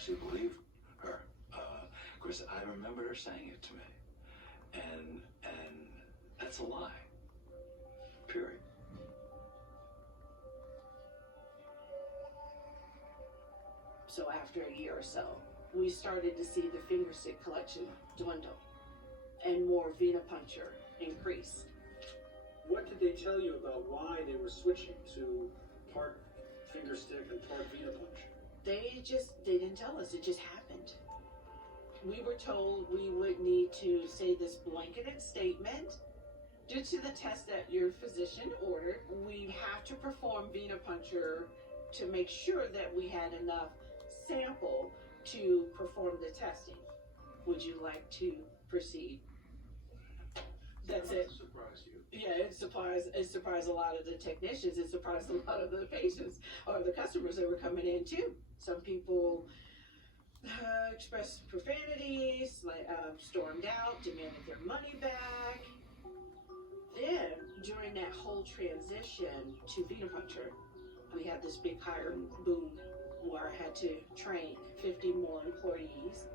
actually believe her. Of course, I remember her saying it to me, and that's a lie. Period. So after a year or so, we started to see the fingerstick collection dwindle and more venipuncture increase. What did they tell you about why they were switching to part fingerstick and part venipuncture? They didn't tell us, it just happened. We were told we would need to say this blanketed statement. Due to the test that your physician ordered, we have to perform venipuncture to make sure that we had enough sample to perform the testing. Would you like to proceed? That's it. Surprise you. Yeah, it surprised a lot of the technicians. It surprised a lot of the patients or the customers that were coming in too. Some people expressed profanities, like stormed out, demanded their money back. Then, during that whole transition to venipuncture, we had this big hiring boom where I had to train 50 more employees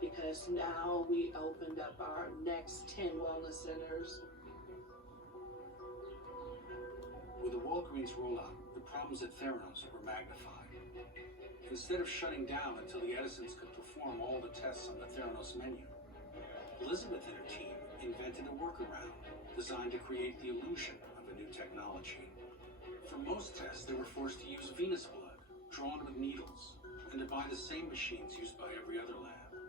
because now we opened up our next 10 wellness centers. With the Walgreens rollout, the problems at Theranos were magnified. Instead of shutting down until the Edisons could perform all the tests on the Theranos menu, Elizabeth and her team invented a workaround designed to create the illusion of a new technology. For most tests, they were forced to use venous blood, drawn with needles, and to buy the same machines used by every other lab.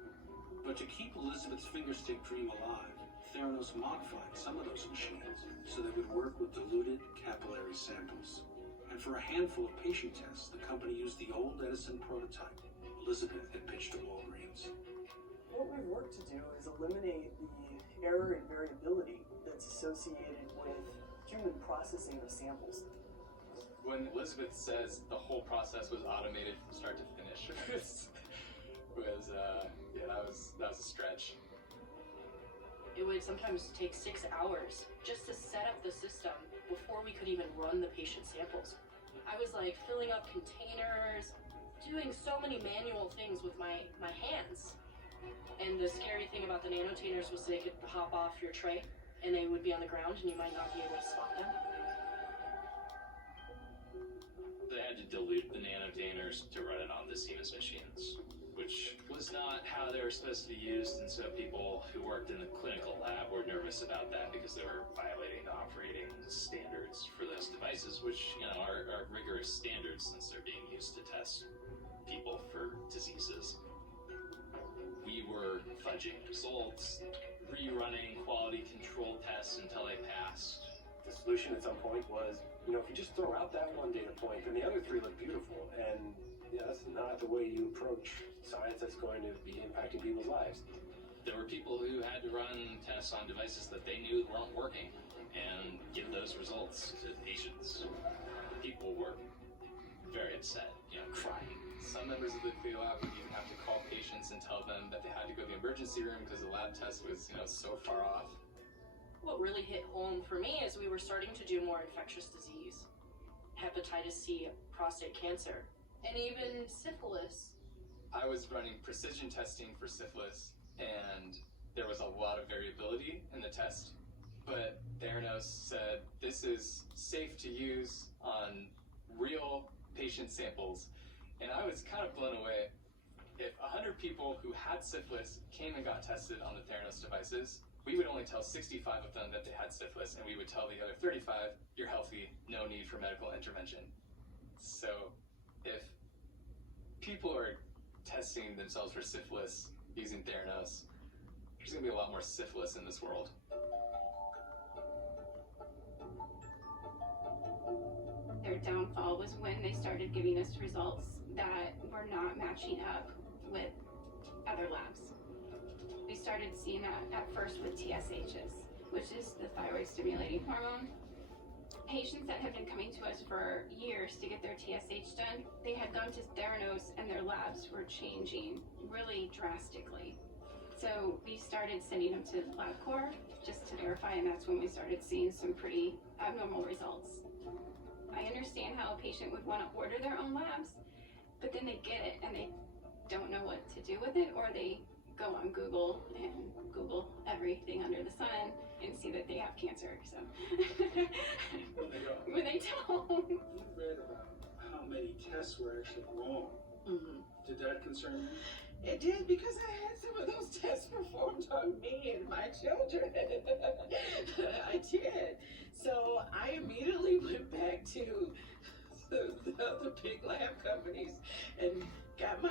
But to keep Elizabeth's fingerstick dream alive, Theranos modified some of those machines so they would work with diluted capillary samples. And for a handful of patient tests, the company used the old Edison prototype Elizabeth had pitched to Walgreens. What we've worked to do is eliminate the error and variability that's associated with human processing of samples. When Elizabeth says the whole process was automated from start to finish, that was a stretch. It would sometimes take 6 hours just to set up the system before we could even run the patient samples. I was like filling up containers, doing so many manual things with my hands. And the scary thing about the nanotainers was they could hop off your tray and they would be on the ground and you might not be able to spot them. They had to dilute the nanotainers to run it on the Siemens machines, which was not how they were supposed to be used, and so people who worked in the clinical lab were nervous about that because they were violating the operating standards for those devices, which are rigorous standards since they're being used to test people for diseases. We were fudging results, rerunning quality control tests until they passed. The solution at some point was, if you just throw out that one data point, then the other three look beautiful. And that's not the way you approach science that's going to be impacting people's lives. There were people who had to run tests on devices that they knew weren't working and give those results to patients. People were very upset, crying. Some members of the CLIO lab would even have to call patients and tell them that they had to go to the emergency room because the lab test was, so far off. What really hit home for me is we were starting to do more infectious disease, hepatitis C, prostate cancer, and even syphilis. I was running precision testing for syphilis, and there was a lot of variability in the test. But Theranos said this is safe to use on real patient samples. And I was kind of blown away. If 100 people who had syphilis came and got tested on the Theranos devices, we would only tell 65 of them that they had syphilis, and we would tell the other 35, you're healthy, no need for medical intervention. So if people are testing themselves for syphilis using Theranos, there's going to be a lot more syphilis in this world. Their downfall was when they started giving us results that were not matching up with other labs. We started seeing that at first with TSHs, which is the thyroid stimulating hormone. Patients that have been coming to us for years to get their TSH done, they had gone to Theranos and their labs were changing really drastically. So we started sending them to LabCorp just to verify, and that's when we started seeing some pretty abnormal results. I understand how a patient would want to order their own labs, but then they get it and they don't know to do with it, or they go on Google and Google everything under the sun and see that they have cancer. So when they don't. You read about how many tests were actually wrong. Mm-hmm. Did that concern you? It did, because I had some of those tests performed on me and my children. I did. So I immediately went back to the other big lab companies and got my